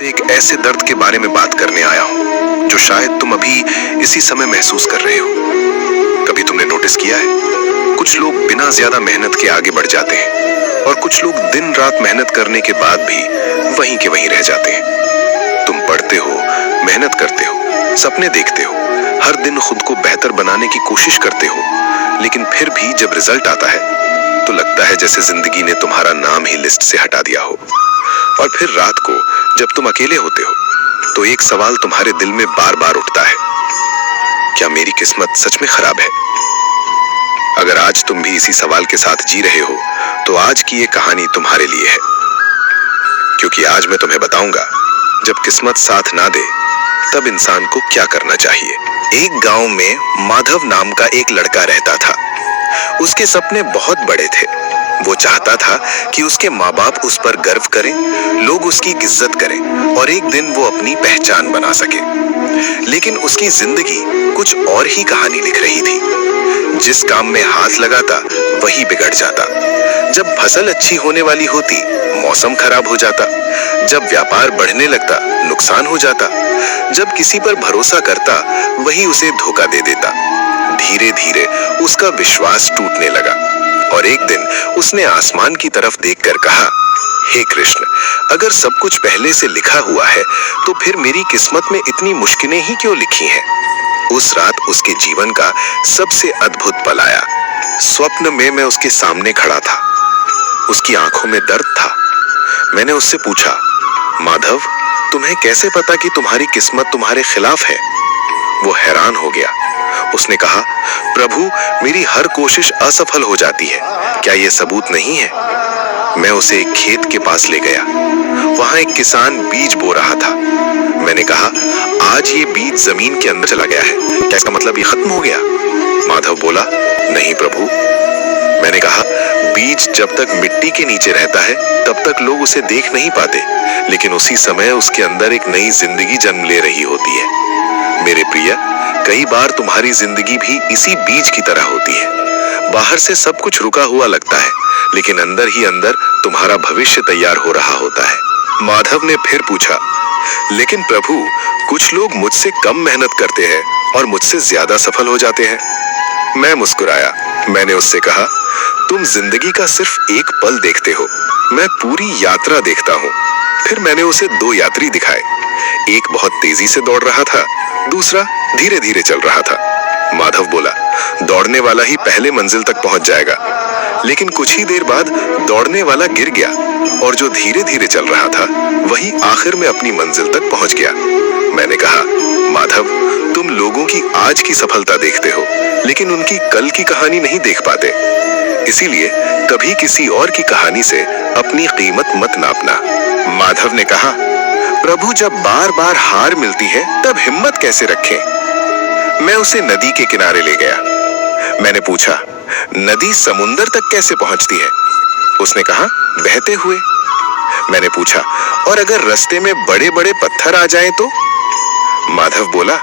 से एक ऐसे दर्द के बारे में बात करने आया हूं जो शायद तुम अभी इसी समय महसूस कर रहे हो। कभी तुमने नोटिस किया है, कुछ लोग बिना ज्यादा मेहनत के आगे बढ़ जाते हैं और कुछ लोग दिन रात मेहनत करने के बाद भी वहीं के वहीं रह जाते हैं। तुम पढ़ते हो, मेहनत करते हो, सपने देखते हो, हर दिन खुद को बेहतर बनाने की कोशिश करते हो, लेकिन फिर भी जब रिजल्ट आता है तो लगता है जैसे जिंदगी ने तुम्हारा नाम ही लिस्ट से हटा दिया हो। और फिर रात को जब तुम अकेले होते हो तो एक सवाल तुम्हारे दिल में बार बार उठता है, क्या मेरी किस्मत सच में खराब है? अगर आज तुम भी इसी सवाल के साथ जी रहे हो तो आज की ये कहानी तुम्हारे लिए है, क्योंकि आज मैं तुम्हें बताऊंगा जब किस्मत साथ ना दे तब इंसान को क्या करना चाहिए। एक गांव में माधव नाम का एक लड़का रहता था। उसके सपने बहुत बड़े थे। वो चाहता था कि उसके माँ बाप उस पर गर्व करें, लोग उसकी इज्जत करें और एक दिन वो अपनी पहचान बना सके। लेकिन उसकी जिंदगी कुछ और ही कहानी लिख रही थी। जिस काम में हाथ लगाता वही बिगड़ जाता। जब फसल अच्छी होने वाली होती मौसम खराब हो जाता। जब व्यापार बढ़ने लगता नुकसान हो जाता। जब किसी पर भरोसा करता वही उसे धोखा दे देता। धीरे धीरे उसका विश्वास टूटने लगा और एक दिन उसने आसमान की तरफ देखकर कहा, हे कृष्ण, अगर सब कुछ पहले से लिखा हुआ है तो फिर मेरी किस्मत में इतनी मुश्किलें ही क्यों लिखी हैं? उस रात उसके जीवन का सबसे अद्भुत पल आया। स्वप्न में मैं उसके सामने खड़ा था। उसकी आंखों में दर्द था। मैंने उससे पूछा, माधव, तुम्हें कैसे पता कि तुम्हारी किस्मत तुम्हारे खिलाफ है? वो हैरान हो गया। उसने कहा, प्रभु, मेरी हर कोशिश असफल हो जाती है, क्या ये सबूत नहीं है? मैं उसे एक खेत के पास ले गया। वहां एक किसान बीज बो रहा था। मैंने कहा, आज ये बीज जमीन के अंदर चला गया है, क्या इसका मतलब ये खत्म हो गया? माधव बोला, नहीं प्रभु। मैंने कहा, बीज जब तक मिट्टी के नीचे रहता है तब तक लोग उसे देख नहीं पाते, लेकिन उसी समय उसके अंदर एक नई जिंदगी जन्म ले रही होती है। मेरे प्रिय, कई बार तुम्हारी जिंदगी भी इसी बीज की तरह होती है। बाहर से सब कुछ रुका हुआ लगता है, लेकिन अंदर ही अंदर तुम्हारा भविष्य तैयार हो रहा होता है। माधव ने फिर पूछा, लेकिन प्रभु, कुछ लोग मुझसे कम मेहनत करते हैं और मुझसे ज्यादा सफल हो जाते हैं। मैं मुस्कुराया। मैंने उससे कहा, तुम जिंदगी का सिर्फ एक पल देखते हो, मैं पूरी यात्रा देखता हूँ। फिर मैंने उसे दो यात्री दिखाए। एक बहुत तेजी से दौड़ रहा था, दूसरा धीरे धीरे चल रहा था। माधव बोला, दौड़ने वाला ही पहले मंजिल तक पहुंच जाएगा, लेकिन कुछ ही देर बाद दौड़ने वाला गिर गया और जो धीरे धीरे चल रहा था वही आखिर में अपनी मंजिल तक पहुंच गया। मैंने कहा, माधव, तुम लोगों की आज की सफलता देखते हो, लेकिन उनकी कल की कहानी नहीं देख पाते। इसीलिए कभी किसी और की कहानी से अपनी कीमत मत नापना। माधव ने कहा, प्रभु, जब बार बार हार मिलती है तब हिम्मत कैसे रखें? मैं उसे नदी के किनारे ले गया। मैंने पूछा, नदी समुंदर तक कैसे पहुंचती है? उसने कहा, बहते हुए। मैंने पूछा, और अगर रास्ते में बड़े बड़े पत्थर आ जाएं तो? माधव बोला,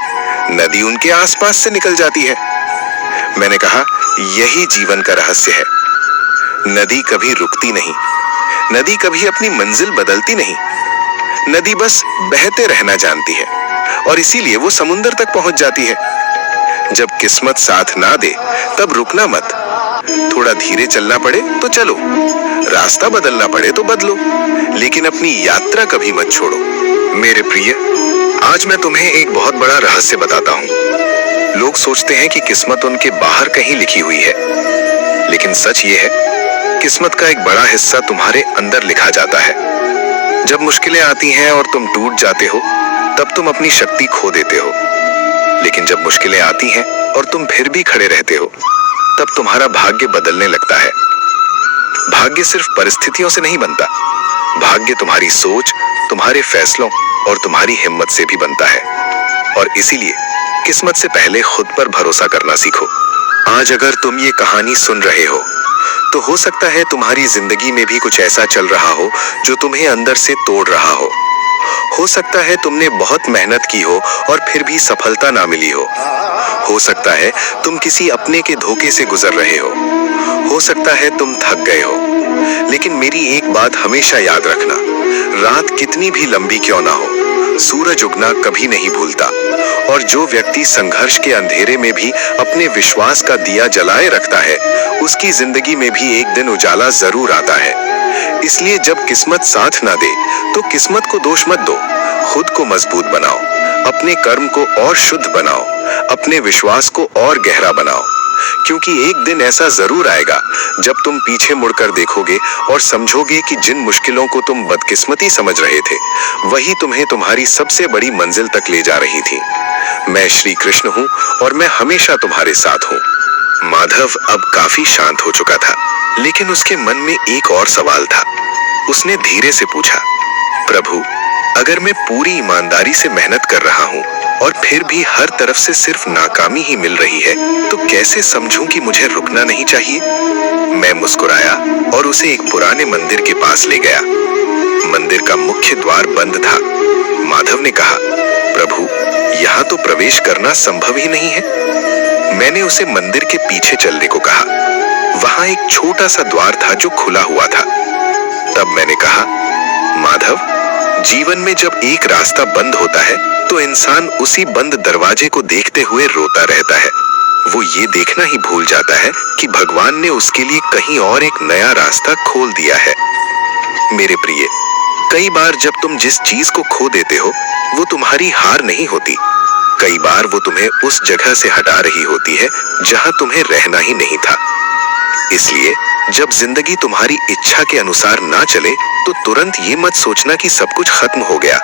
नदी उनके आसपास से निकल जाती है। मैंने कहा, यही जीवन का रहस्य है। नदी कभी रुकती नहीं, नदी कभी अपनी मंजिल बदलती नहीं। नदी बस बहते रहना जानती है और इसीलिए वो समुंदर तक पहुंच जाती है। जब किस्मत साथ ना दे तब रुकना मत। थोड़ा धीरे चलना पड़े तो चलो, रास्ता बदलना पड़े तो बदलो, लेकिन अपनी यात्रा कभी मत छोड़ो। मेरे प्रिय, आज मैं तुम्हें एक बहुत बड़ा रहस्य बताता हूँ। लोग सोचते हैं कि किस्मत उनके बाहर कहीं लिखी हुई है, लेकिन सच ये है, किस्मत का एक बड़ा हिस्सा तुम्हारे अंदर लिखा जाता है। जब मुश्किलें आती हैं और तुम टूट जाते हो तब तुम अपनी शक्ति खो देते हो, लेकिन जब मुश्किलें आती हैं और तुम फिर भी खड़े रहते हो तब तुम्हारा भाग्य बदलने लगता है। भाग्य सिर्फ परिस्थितियों से नहीं बनता, भाग्य तुम्हारी सोच, तुम्हारे फैसलों और तुम्हारी हिम्मत से भी बनता है। और इसीलिए किस्मत से पहले खुद पर भरोसा करना सीखो। आज अगर तुम ये कहानी सुन रहे हो तो हो सकता है तुम्हारी जिंदगी में भी कुछ ऐसा चल रहा हो जो तुम्हें अंदर से तोड़ रहा हो। हो सकता है तुमने बहुत मेहनत की हो और फिर भी सफलता ना मिली हो। हो सकता है तुम किसी अपने के धोखे से गुजर रहे हो सकता है तुम थक गए हो, लेकिन मेरी एक बात हमेशा याद रखना, रात कितनी भी लंबी क्यों ना हो, सूरज उगना कभी नहीं भूलता। और जो व्यक्ति संघर्ष के अंधेरे में भी अपने विश्वास का दिया जलाए रखता है, उसकी जिंदगी में भी एक दिन उजाला जरूर आता है। इसलिए जब किस्मत साथ ना दे तो किस्मत को दोष मत दो, खुद को मजबूत बनाओ, अपने कर्म को और शुद्ध बनाओ, अपने विश्वास को और गहरा बनाओ। क्योंकि एक दिन ऐसा जरूर आएगा जब तुम पीछे मुड़कर देखोगे और समझोगे कि जिन मुश्किलों को तुम बदकिस्मती समझ रहे थे, वही तुम्हें तुम्हारी सबसे बड़ी मंजिल तक ले जा रही थी। मैं श्री कृष्ण हूँ और मैं हमेशा तुम्हारे साथ हूँ। माधव अब काफी शांत हो चुका था, लेकिन उसके मन में एक और सवाल था। उसने धीरे से पूछा, प्रभु, अगर मैं पूरी ईमानदारी से मेहनत कर रहा हूँ और फिर भी हर तरफ से सिर्फ नाकामी ही मिल रही है, तो कैसे समझूं कि मुझे रुकना नहीं चाहिए? मैं मुस्कुराया और उसे एक पुराने मंदिर के पास ले गया। मंदिर का मुख्य द्वार बंद था। माधव ने कहा, प्रभु, यहाँ तो प्रवेश करना संभव ही नहीं है। मैंने उसे मंदिर के पीछे चलने को कहा। वहां एक छोटा सा द्वार था जो खुला हुआ था। तब मैंने कहा, माधव, जीवन में जब एक रास्ता बंद होता है तो इंसान उसी बंद दरवाजे को देखते हुए रोता रहता है। वो ये देखना ही भूल जाता है कि भगवान ने उसके लिए कहीं और एक नया रास्ता खोल दिया है। मेरे प्रिय, कई बार जब तुम जिस चीज को खो देते हो, वो तुम्हारी हार नहीं होती। कई बार वो तुम्हें उस जगह से हटा रही होती है जहां तुम्हें रहना ही नहीं था। इसलिए जब जिंदगी तुम्हारी इच्छा के अनुसार ना चले तो तुरंत ये मत सोचना कि सब कुछ खत्म हो गया।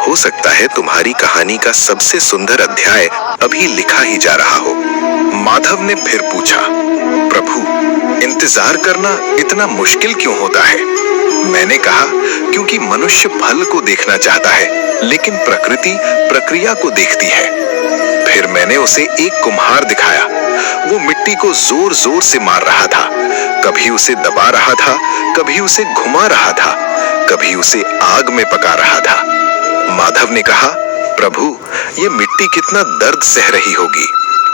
हो सकता है तुम्हारी कहानी का सबसे सुंदर अध्याय अभी लिखा ही जा रहा हो। माधव ने फिर पूछा, प्रभु, इंतजार करना इतना मुश्किल क्यों होता है? मैंने कहा, क्योंकि मनुष्य फल को देखना चाहता है, लेकिन प्रकृति प्रक्रिया को देखती है। फिर मैंने उसे एक कुम्हार दिखाया। वो मिट्टी को जोर जोर से मार रहा था। कभी उसे दबा रहा था, कभी उसे घुमा रहा था, कभी उसे आग में पका रहा था। माधव ने कहा, प्रभु, ये मिट्टी कितना दर्द सह रही होगी।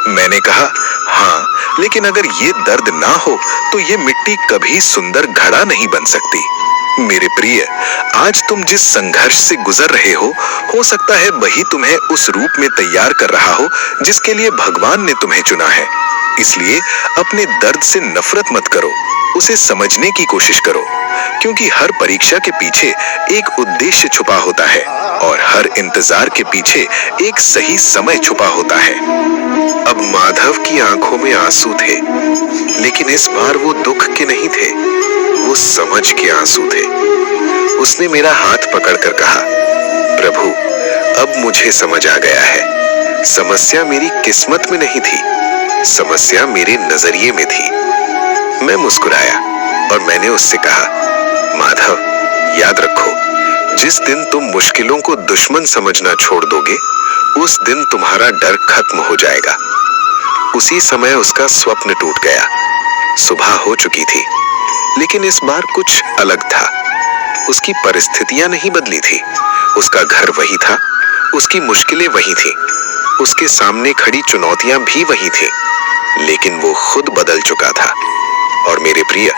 मैंने कहा, हाँ, लेकिन अगर ये दर्द ना हो तो ये मिट्टी कभी सुंदर घड़ा नहीं बन सकती। मेरे प्रिय, आज तुम जिस संघर्ष से गुजर रहे हो सकता है वही तुम्हें उस रूप में तैयार कर रहा हो जिसके लिए भगवान ने तुम्हें चुना है। इसलिए अपने दर्द से नफरत मत करो, उसे समझने की कोशिश करो, क्योंकि हर परीक्षा के पीछे एक उद्देश्य छुपा होता है और हर इंतजार के पीछे एक सही समय छुपा होता है। अब माधव की आंखों में आंसू थे, लेकिन इस बार वो दुख के नहीं थे, वो समझ के आंसू थे। उसने मेरा हाथ पकड़कर कहा, प्रभु, अब मुझे समझ आ गया है। समस्या मेरी किस्मत में नहीं थी, समस्या मेरे नजरिए में थी। मैं मुस्कुराया और मैंने उससे कहा, माधव, याद रखो, जिस दिन तुम मुश्किलों को दुश्मन समझना छोड़ दोगे, उस दिन तुम्हारा डर खत्म हो जाएगा। उसी समय उसका स्वप्न टूट गया। सुबह हो चुकी थी, लेकिन इस बार कुछ अलग था। उसकी परिस्थितियां नहीं बदली थी, उसका घर वही था, उसकी मुश्किलें वही थी, उसके सामने खड़ी चुनौतियां भी वही थी, लेकिन वो खुद बदल चुका था। और मेरे प्रिय,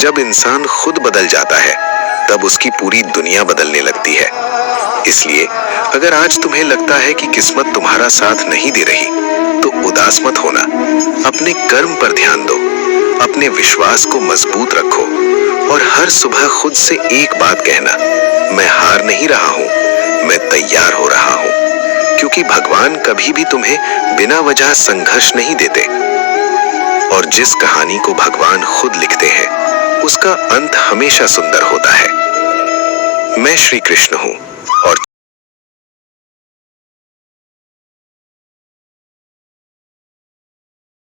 जब इंसान खुद बदल जाता है तब उसकी पूरी दुनिया बदलने लगती है। इसलिए अगर आज तुम्हें लगता है कि किस्मत तुम्हारा साथ नहीं दे रही, तो उदास मत होना। अपने कर्म पर ध्यान दो, अपने विश्वास को मजबूत रखो और हर सुबह खुद से एक बात कहना, मैं हार नहीं रहा हूँ, मैं तैयार हो रहा हूँ। क्योंकि भगवान कभी भी तुम्हें बिना वजह संघर्ष नहीं देते, और जिस कहानी को भगवान खुद लिखते हैं उसका अंत हमेशा सुंदर होता है। मैं श्री कृष्ण हूँ और